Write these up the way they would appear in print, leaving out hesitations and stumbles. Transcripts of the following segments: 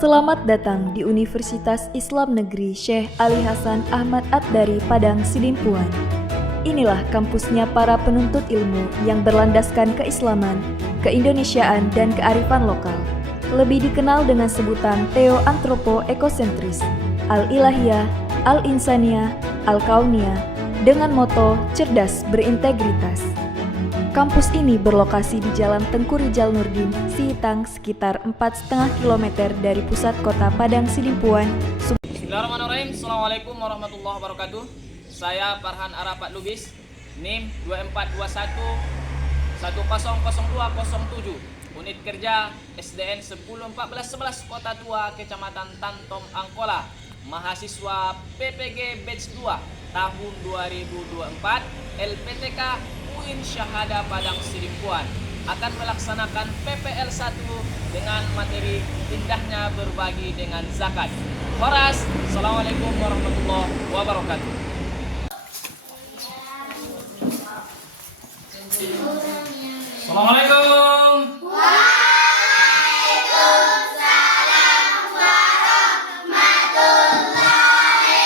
Selamat datang di Universitas Islam Negeri Syekh Ali Hasan Ahmad At-Dari Padang Sidimpuan. Inilah kampusnya para penuntut ilmu yang berlandaskan keislaman, keindonesiaan, dan kearifan lokal. Lebih dikenal dengan sebutan Theo-Antropo-Ekosentris, Al-Ilahiyah, Al-Insaniyah, Al-Kauniyah, dengan moto cerdas berintegritas. Kampus ini berlokasi di Jalan Tengku Rijal Nurdin, Sihitang, sekitar 4,5 km dari pusat kota Padang Sidimpuan. Bismillahirrahmanirrahim. Assalamualaikum warahmatullahi wabarakatuh. Saya Farhan Arafat Lubis, NIM 2421 100207, unit kerja SDN 101411 Kota Tua, Kecamatan Tantom, Angkola, mahasiswa PPG Batch 2 tahun 2024, LPTK UIN Syahada Padang Sidimpuan, akan melaksanakan PPL 1 dengan materi indahnya berbagi dengan zakat. Horas, Assalamualaikum warahmatullahi wabarakatuh. Assalamualaikum. Waalaikumsalam warahmatullahi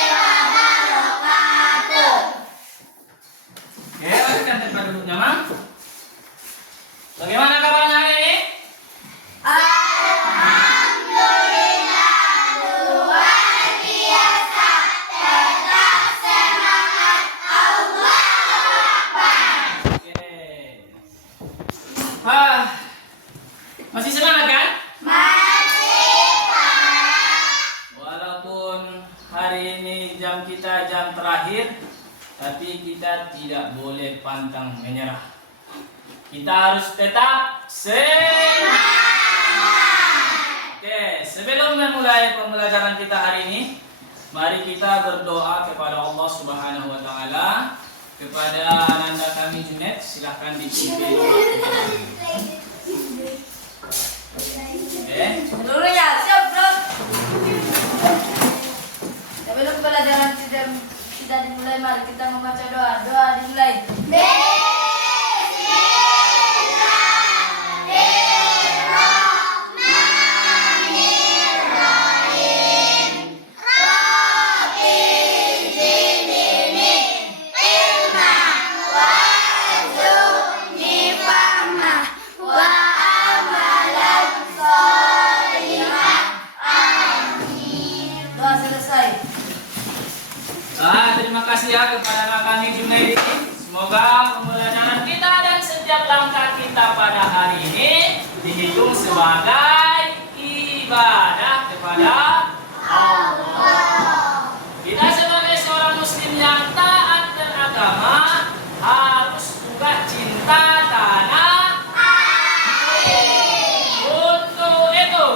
wabarakatuh. Oke, kita tempat duduknya, Mang. Bagaimana kabarnya hari ini? Alhamdulillah, luar biasa. Tetap semangat, Allahu Akbar. Oke. Masih semangat kan? Masih Walaupun hari ini jam kita jam terakhir, tapi kita tidak boleh pantang menyerah. Kita harus tetap semangat. Oke, sebelum memulai pembelajaran kita hari ini, mari kita berdoa kepada Allah Subhanahu wa taala. Kepada Ananda kami Junet, silahkan dipimpin. Oke. seluruhnya siap, bro. Sebelum pelajaran tidak dimulai, mari kita membaca doa. Doa dimulai. Doa selesai. Terima kasih ya kepada anak kami Junaidi. Semoga pembelajaran kita dan setiap langkah kita pada hari ini dihitung sebagai ibadah kepada Allah. Kita sebagai seorang muslim yang taat beragama harus juga cinta tanah air. Untuk itu,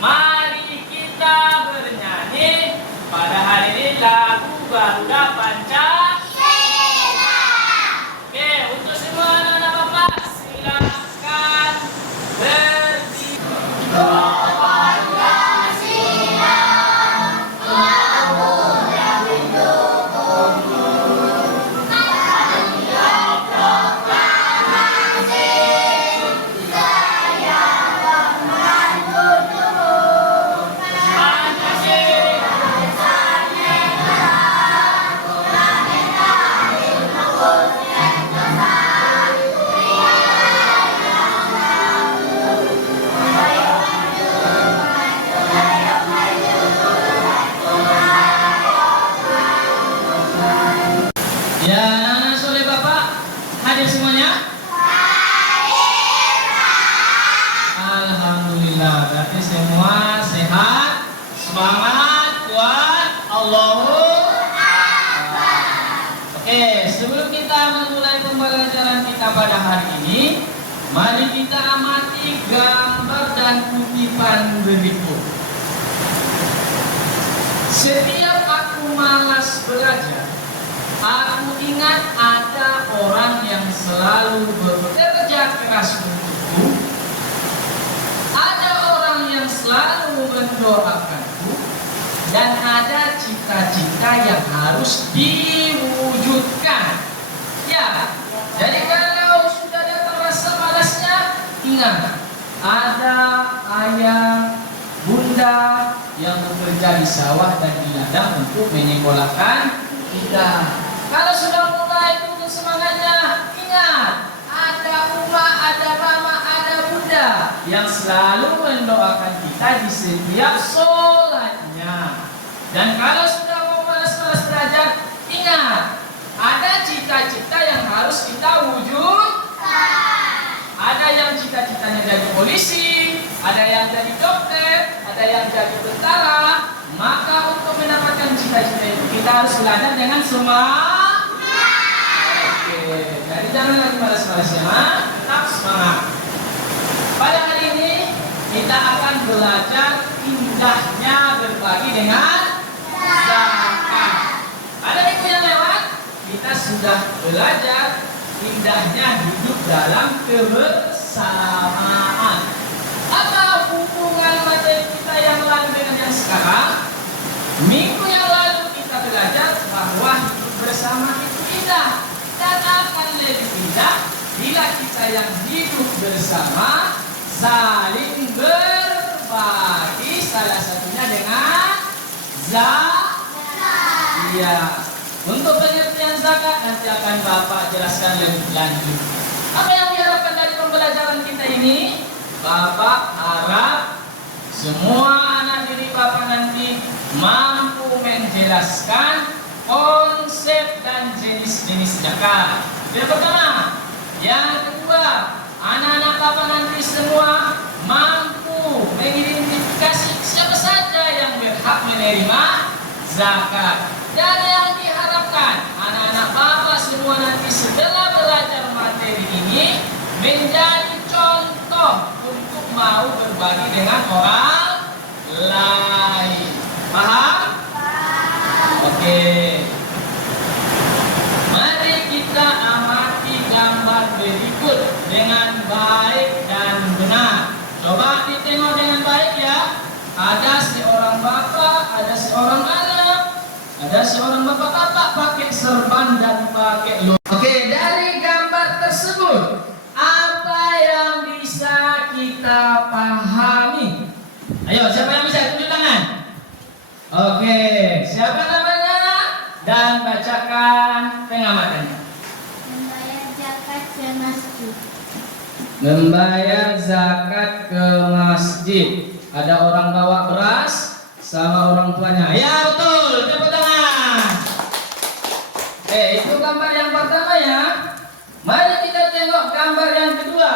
mari kita bernyanyi pada hari ini lagu Garuda Pancasila. Oke, untuk semua anak-anak bapak, silakan berdiri. Ya, anak-anak soleh bapak hadir semuanya? Alhamdulillah, berarti semua sehat, semangat, kuat, Allahu Akbar. Oke, sebelum kita memulai pembelajaran kita pada hari ini, mari kita amati gambar dan kutipan berikut. Setiap aku malas belajar, aku ingat ada orang yang selalu bekerja keras untukku. Ada orang yang selalu mendoakanku. Dan ada cita-cita yang harus diwujudkan. Ya, jadi kalau sudah datang rasa malasnya, ingat, ada ayah, bunda, bekerja di sawah dan di ladang untuk menyekolahkan kita. Kalau sudah mulai turun semangatnya, ingat, ada Uma, ada Mama, ada Bunda yang selalu mendoakan kita di setiap sholatnya. Dan kalau sudah mau malas-malas belajar, ingat, ada cita-cita yang harus kita wujudkan. Ada yang cita-citanya jadi polisi, ada yang jadi dokter, ada yang jadi tentara. Maka untuk mendapatkan cita-cita itu kita harus belajar dengan semangat. Oke, jadi jangan lagi malas-malas ya, tetap semangat. Pada hari ini kita akan belajar indahnya berbagi dengan zakat. Pada minggu yang lewat kita sudah belajar indahnya hidup dalam kebersamaan. Apa hubungan materi kita yang lalu dengan yang sekarang? Minggu yang lalu kita belajar bahwa hidup bersama itu indah dan akan lebih indah bila kita yang hidup bersama saling berbagi, salah satunya dengan zakat. Iya. Untuk pengertian zakat nanti akan Bapak jelaskan lebih lanjut. Apa yang diharapkan dari pembelajaran kita ini? Bapak harap semua anak didik Bapak nanti mampu menjelaskan konsep dan jenis-jenis zakat. Yang pertama. Yang kedua, anak-anak Bapak nanti semua mampu mengidentifikasi siapa saja yang berhak menerima zakat. Dan yang diharapkan anak-anak Bapak semua nanti setelah belajar materi ini menjadi contoh untuk mau berbagi dengan orang lain. Paham? Oke. Mari kita amati gambar berikut dengan baik dan benar. Coba ditengok dengan baik ya. Ada seorang bapak, ada seorang anak, ada seorang bapak-bapak pakai serban dan pakai lo. Oke, dari gambar tersebut apa yang bisa kita pahami? Ayo, siapa yang bisa tunjuk tangan? Oke, siapa namanya? Dan bacakan pengamatannya. Membayar zakat ke masjid. Membayar zakat ke masjid. Ada orang bawa beras sama orang tuanya. Ya betul, tepuk tangan. Itu gambar yang pertama ya. Mari kita tengok gambar yang kedua.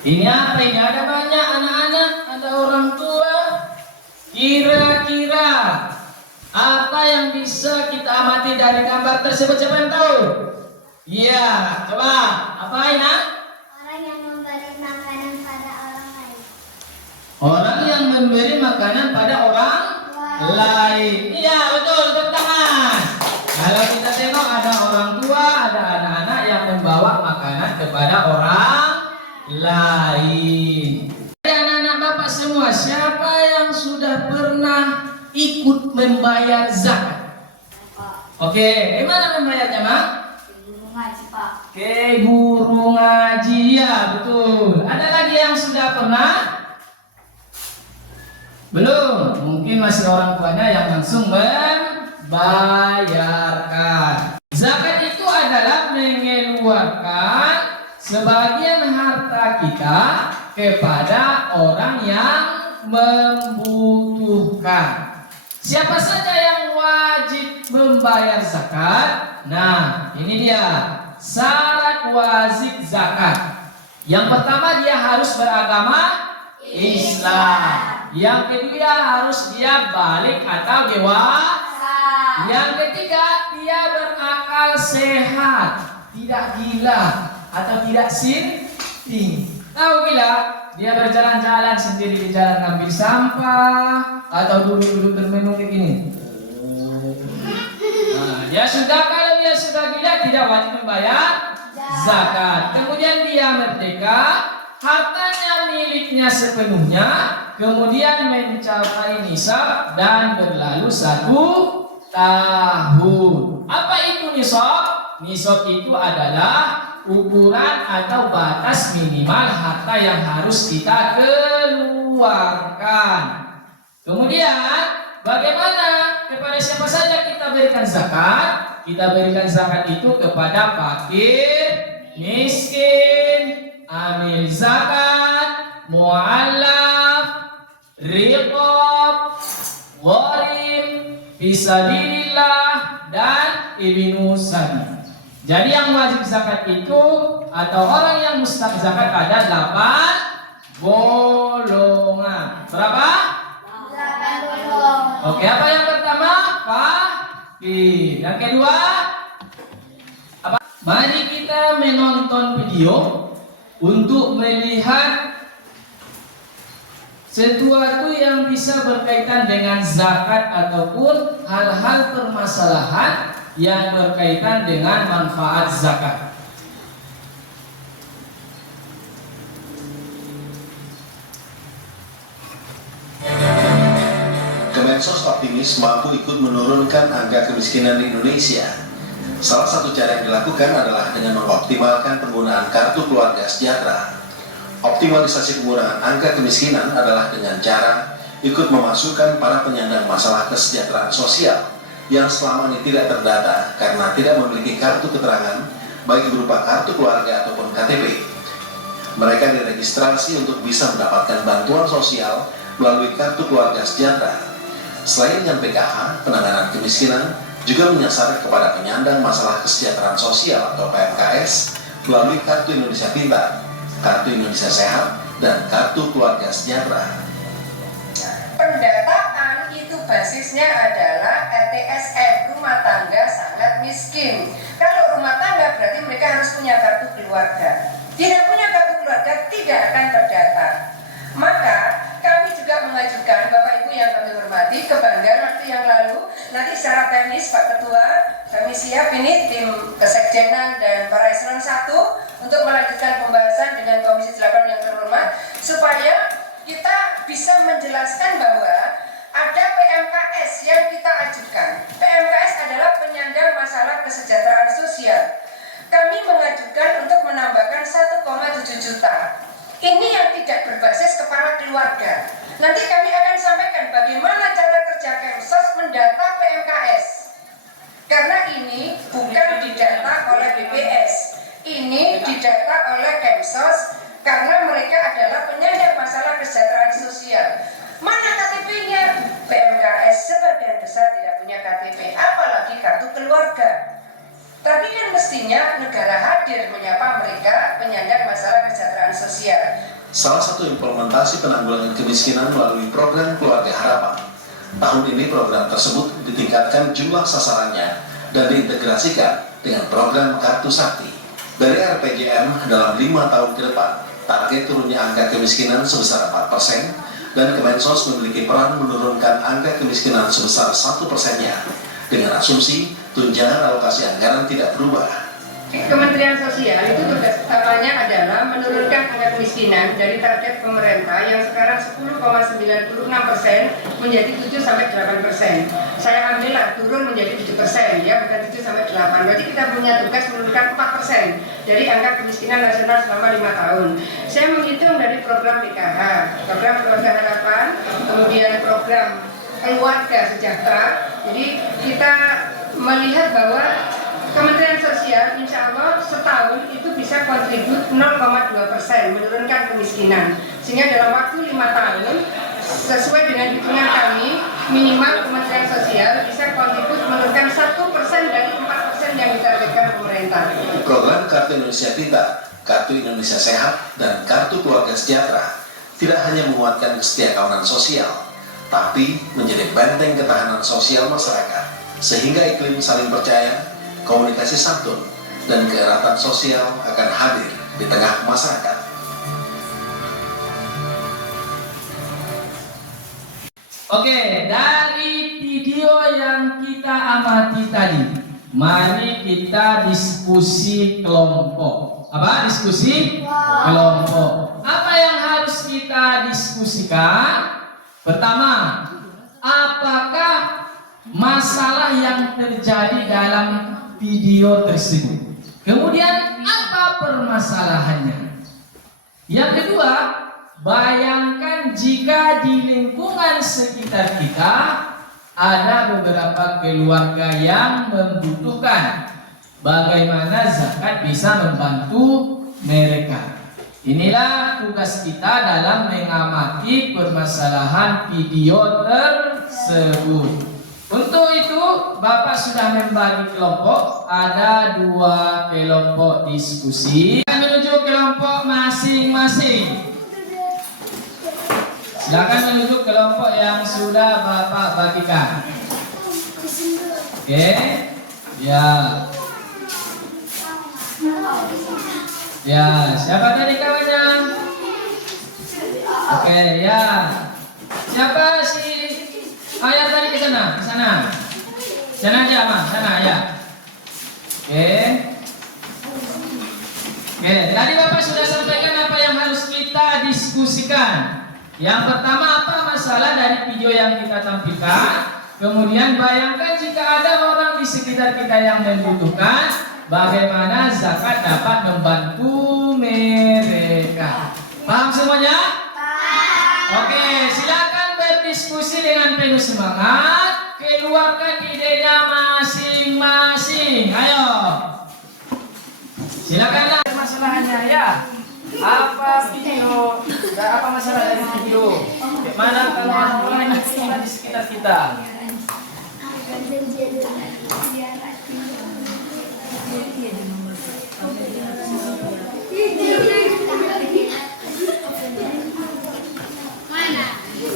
Ini apa ini? Ada banyak anak-anak, ada orang tua. Kira-kira apa yang bisa kita amati dari gambar tersebut? Siapa yang tahu? Iya, coba. Apa ini? Orang yang memberi makanan pada orang lain. Orang yang memberi makanan pada orang lain. Iya, betul, tepuk tangan. Kalau kita tengok ada orang tua, ada anak-anak yang membawa makanan kepada orang lain. Anak-anak Bapak semua, siapa yang sudah pernah ikut membayar zakat? Oke, gimana membayarnya, Mak? Guru ngaji, Pak. Oke, guru ngaji, ya betul. Ada lagi yang sudah pernah? Belum, mungkin masih orang tuanya yang langsung membayarkan. Zakat itu adalah mengeluarkan sebagian harta kita kepada orang yang membutuhkan. Siapa saja yang wajib membayar zakat? Nah, ini dia syarat wajib zakat. Yang pertama, dia harus beragama Islam. Yang kedua, harus dia balik atau dewasa. Yang ketiga, dia berakal sehat, tidak gila atau tidak sinting. Tahu gila? Dia berjalan-jalan sendiri di jalan ngambil sampah atau duduk-duduk termenung kayak gini. Nah, kalau dia sudah gila tidak wajib membayar zakat. Kemudian dia merdeka, hartanya miliknya sepenuhnya, kemudian mencapai nisab dan berlalu 1 tahun. Apa itu nisab? Nisab itu adalah ukuran atau batas minimal harta yang harus kita keluarkan. Kemudian bagaimana kepada siapa saja kita berikan zakat? Kita berikan zakat itu kepada fakir, miskin, amil zakat, mu'allaf, riqab, gharim, fisabilillah, dan ibnu sabil. Jadi yang wajib zakat itu atau orang yang mustahik zakat ada 8 golongan. Berapa? Oke, apa yang pertama? Fakir. Yang kedua? Apa? Mari kita menonton video untuk melihat sesuatu yang bisa berkaitan dengan zakat ataupun hal-hal permasalahan yang berkaitan dengan manfaat zakat. Kemensos optimis mampu ikut menurunkan angka kemiskinan di Indonesia. Salah satu cara yang dilakukan adalah dengan mengoptimalkan penggunaan kartu keluarga sejahtera. Optimalisasi penggunaan angka kemiskinan adalah dengan cara ikut memasukkan para penyandang masalah kesejahteraan sosial yang selama ini tidak terdata karena tidak memiliki kartu keterangan baik berupa kartu keluarga ataupun KTP. Mereka diregistrasi untuk bisa mendapatkan bantuan sosial melalui kartu keluarga sejahtera. Selain dengan PKH, penanganan kemiskinan juga menyasar kepada penyandang masalah kesejahteraan sosial atau PMKS melalui Kartu Indonesia Pintar, Kartu Indonesia Sehat, dan Kartu Keluarga Sejahtera. Pendataan itu basisnya adalah RTSM, rumah tangga sangat miskin. Kalau rumah tangga berarti mereka harus punya kartu keluarga. Tidak punya kartu keluarga tidak akan terdata. Maka kami juga mengajukan, Bapak Ibu yang kami hormati, ke Banggar waktu yang lalu. Nanti secara teknis Pak Ketua, kami siap ini tim kesekjenan dan para eselon 1 untuk melanjutkan pembahasan dengan Komisi 8 yang terhormat, supaya kita bisa menjelaskan bahwa ada PMKS yang kita ajukan. PMKS adalah penyandang masalah kesejahteraan sosial. Kami mengajukan untuk menambahkan 1,7 juta. Ini yang tidak berbasis kepala keluarga. Nanti kami akan sampaikan bagaimana cara kerja Kemsos mendata PMKS. Karena ini bukan didata oleh BPS. Ini didata oleh Kemsos karena mereka adalah penyandang masalah kesejahteraan sosial. Mana KTP-nya? PMKS sebagian besar tidak punya KTP, apalagi kartu keluarga. Tapi kan mestinya negara hadir menyapa mereka penyandang masalah kesejahteraan sosial. Salah satu implementasi penanggulangan kemiskinan melalui program Keluarga Harapan. Tahun ini program tersebut ditingkatkan jumlah sasarannya dan diintegrasikan dengan program Kartu Sakti. Dari RPJM dalam 5 tahun ke depan, target turunnya angka kemiskinan sebesar 4% dan Kemensos memiliki peran menurunkan angka kemiskinan sebesar 1%-nya dengan asumsi tunjangan alokasi anggaran tidak berubah. Kementerian Sosial itu tugas utamanya adalah menurunkan angka kemiskinan dari target pemerintah yang sekarang 10,96% menjadi 7-8%. Saya ambillah turun menjadi 7%, ya, bukan 7-8. Berarti kita punya tugas menurunkan 4% dari angka kemiskinan nasional selama 5 tahun. Saya menghitung dari program PKH, program Keluarga Harapan, kemudian program Keluarga Sejahtera. Jadi kita melihat bahwa Kementerian Sosial insya Allah setahun itu bisa kontribut 0,2% menurunkan kemiskinan. Sehingga dalam waktu 5 tahun sesuai dengan hitungan kami minimal Kementerian Sosial bisa kontribut menurunkan 1% dari 4% yang ditargetkan pemerintah. Program Kartu Indonesia Pintar, Kartu Indonesia Sehat, dan Kartu Keluarga Sejahtera tidak hanya menguatkan kesetiakawanan sosial, tapi menjadi benteng ketahanan sosial masyarakat, sehingga iklim saling percaya, komunikasi santun, dan keeratan sosial akan hadir di tengah masyarakat. Oke, dari video yang kita amati tadi, mari kita diskusi kelompok. Apa? Diskusi kelompok. Apa yang harus kita diskusikan? Pertama, apakah masalah yang terjadi dalam video tersebut? Kemudian apa permasalahannya? Yang kedua, bayangkan bayangkan jika di lingkungan sekitar kita ada beberapa keluarga yang membutuhkan. Bagaimana zakat bisa membantu mereka? Inilah tugas kita dalam mengamati permasalahan video tersebut. Untuk itu, Bapak sudah membagi kelompok. Ada 2 kelompok diskusi. Menuju kelompok masing-masing. Silakan menuju kelompok yang sudah Bapak bagikan. Oke, ya. Ya, siapa tadi kawannya? Oke, ya. Siapa si ayah tadi ke sana? Ke sana. Sana aja, Mas. Sana ya. Oke. Oke, tadi Bapak sudah sampaikan apa yang harus kita diskusikan. Yang pertama, apa masalah dari video yang kita tampilkan. Kemudian bayangkan jika ada orang di sekitar kita yang membutuhkan, bagaimana zakat dapat membantu mereka. Paham semuanya? Paham. Oke, silakan berdiskusi dengan penuh semangat. Keluarkan idenya masing-masing. Ayo. Silakanlah masalahnya ya. Apa video? Apa masalah dari video? Bagaimana kalau orang di sekitar kita?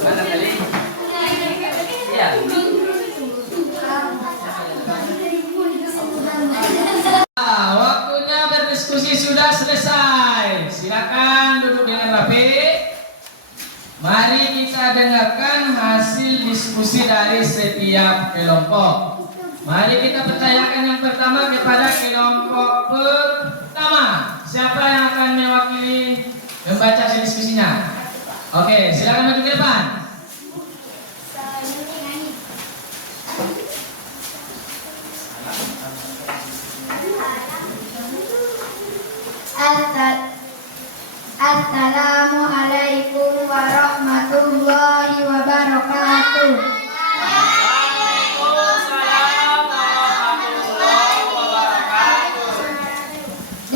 Mana kali? Iya. Waktunya berdiskusi sudah selesai. Silakan duduk dengan rapi. Mari kita dengarkan hasil diskusi dari setiap kelompok. Mari kita percayakan yang pertama kepada kelompok pertama. Siapa yang akan mewakili membaca hasil diskusinya? Oke, silakan maju ke depan. Assalamualaikum warahmatullahi wabarakatuh.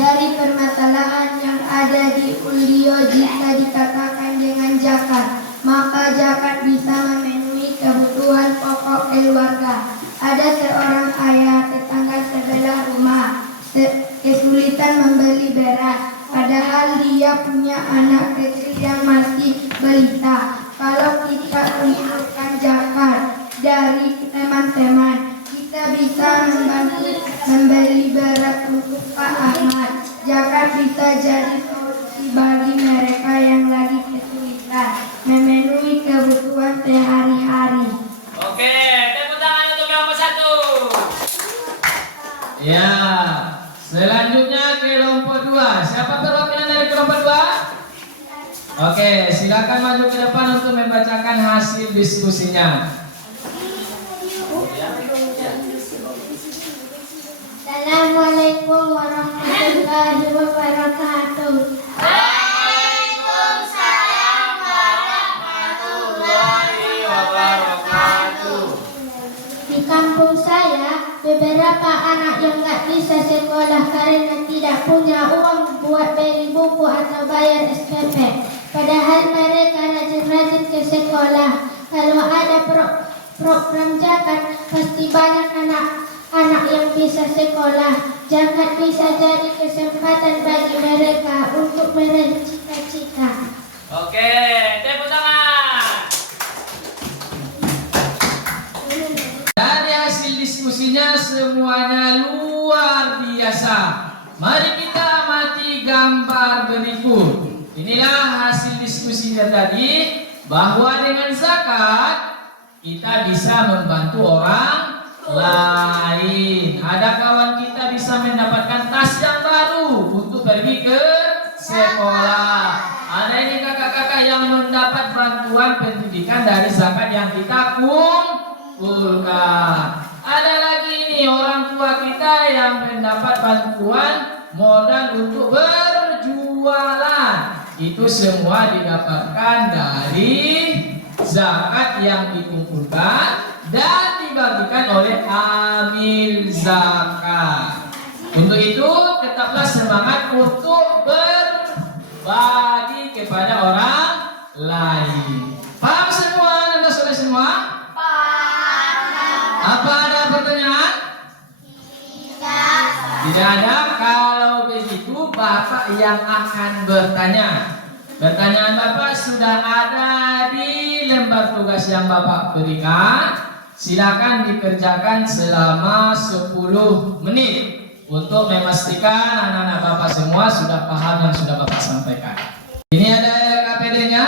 Dari permasalahan yang ada di ulio, jika dikatakan dengan zakat, maka zakat bisa memenuhi kebutuhan pokok keluarga. Ada seorang ayah tetangga sebelah rumah kesulitan membeli beras, padahal dia punya anak kecil yang masih balita. Kalau kita mengumpulkan zakat dari teman-teman, kita bisa membantu membeli beras untuk Pak Ahmad. Zakat bisa jadi solusi bagi mereka yang lagi kesulitan memenuhi kebutuhan sehari-hari. Oke, tepuk tangan untuk kelompok 1. Ya, selanjutnya kelompok 2. Siapa perwakilan dari kelompok 2? Oke, silakan maju ke depan untuk membacakan hasil diskusinya. Assalamualaikum warahmatullahi wabarakatuh. Waalaikumsalam warahmatullahi wabarakatuh. Di kampung saya, beberapa anak yang nggak bisa sekolah karena tidak punya uang buat beli buku atau bayar SPP. Padahal mereka rajin-rajin ke sekolah. Kalau ada program zakat, pasti banyak anak yang bisa sekolah. Zakat bisa jadi kesempatan bagi mereka untuk meraih cita-cita. Oke, tepuk tangan. Dari hasil diskusinya semuanya luar biasa. Mari kita amati gambar berikut. Inilah hasil diskusi tadi, bahwa dengan zakat kita bisa membantu orang lain. Ada kawan kita bisa mendapatkan tas yang baru untuk pergi ke sekolah. Ada ini kakak-kakak yang mendapat bantuan pendidikan dari zakat yang kita kumpulkan. Ada lagi ini orang tua kita yang mendapat bantuan modal untuk berjualan. itu semua didapatkan dari zakat yang dikumpulkan dan dibagikan oleh amil zakat. Untuk itu tetaplah semangat untuk berbagi kepada orang lain. Paham semua Anda sudah semua? Paham. Apa ada pertanyaan? Tidak ada. Kalau begitu Bapak yang akan bertanya. Pertanyaan Bapak sudah ada di lembar tugas yang Bapak berikan. Silakan dikerjakan selama 10 menit untuk memastikan anak-anak Bapak semua sudah paham yang sudah Bapak sampaikan. Ini ada LKPD-nya,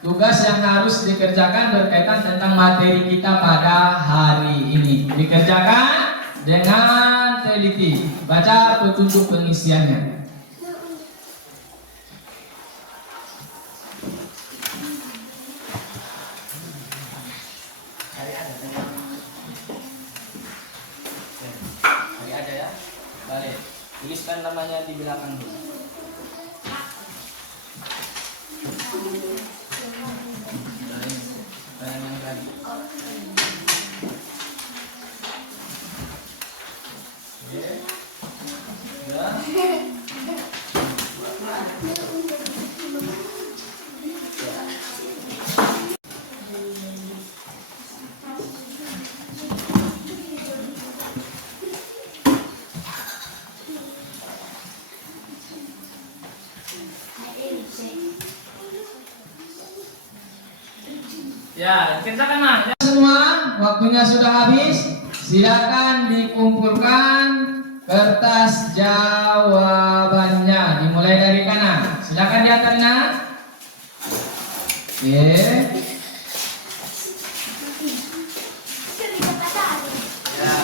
tugas yang harus dikerjakan berkaitan tentang materi kita pada hari ini. Dikerjakan dengan teliti. Baca petunjuk pengisiannya. Balik. Tuliskan namanya di belakang dulu. Yang tadi. Ya, kerjakan Mas. Semua, waktunya sudah habis. Silakan dikumpulkan kertas jawabannya. Dimulai dari kanan. Silakan di atasnya. Oke. Ya. Ya.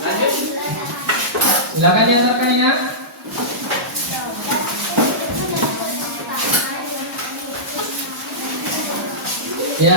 Lanjut. Silakan diantarkannya. Ya.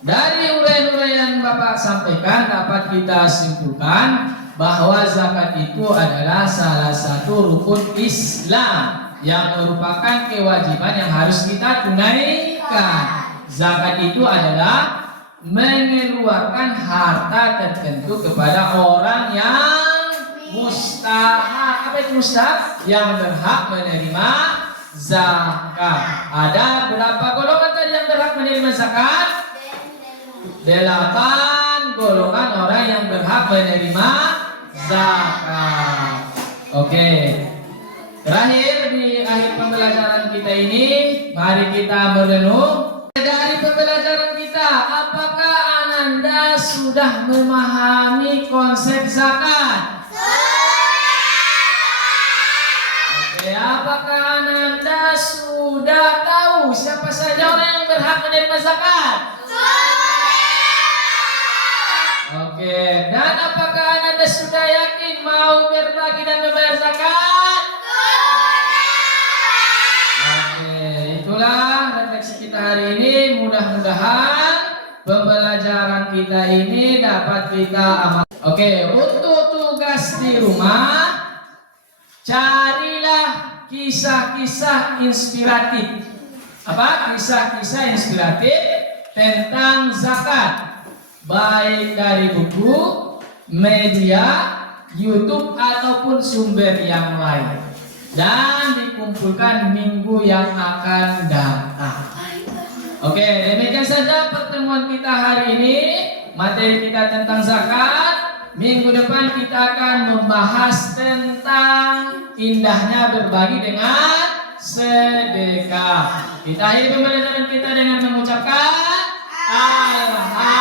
Dari uraian-uraian Bapak sampaikan dapat kita simpulkan bahwa zakat itu adalah salah satu rukun Islam yang merupakan kewajiban yang harus kita tunaikan. Zakat itu adalah mengeluarkan harta tertentu kepada orang yang mustahak. Apa itu mustahak? Yang berhak menerima zakat. Ada berapa golongan tadi yang berhak menerima zakat? 8 golongan orang yang berhak menerima zakat. Oke. Terakhir di akhir pembelajaran kita ini, mari kita merenung dari pembelajaran kita. Apakah Ananda sudah memahami konsep zakat? Oke, apakah Ananda sudah tahu siapa saja orang yang berhak menerima zakat? Oke, dan apakah Ananda sudah yakin mau berbagi dan membayar zakat? Itulah refleksi kita hari ini. Mudah-mudahan pembelajaran kita ini dapat kita amalkan. Oke, untuk tugas di rumah, carilah kisah-kisah inspiratif. Apa? Kisah-kisah inspiratif tentang zakat, baik dari buku, media, YouTube ataupun sumber yang lain, dan dikumpulkan minggu yang akan datang. Oke, demikian saja pertemuan kita hari ini. Materi kita tentang zakat. Minggu depan kita akan membahas tentang indahnya berbagi dengan sedekah. Kita akhiri pembelajaran kita dengan mengucapkan Alhamdulillah.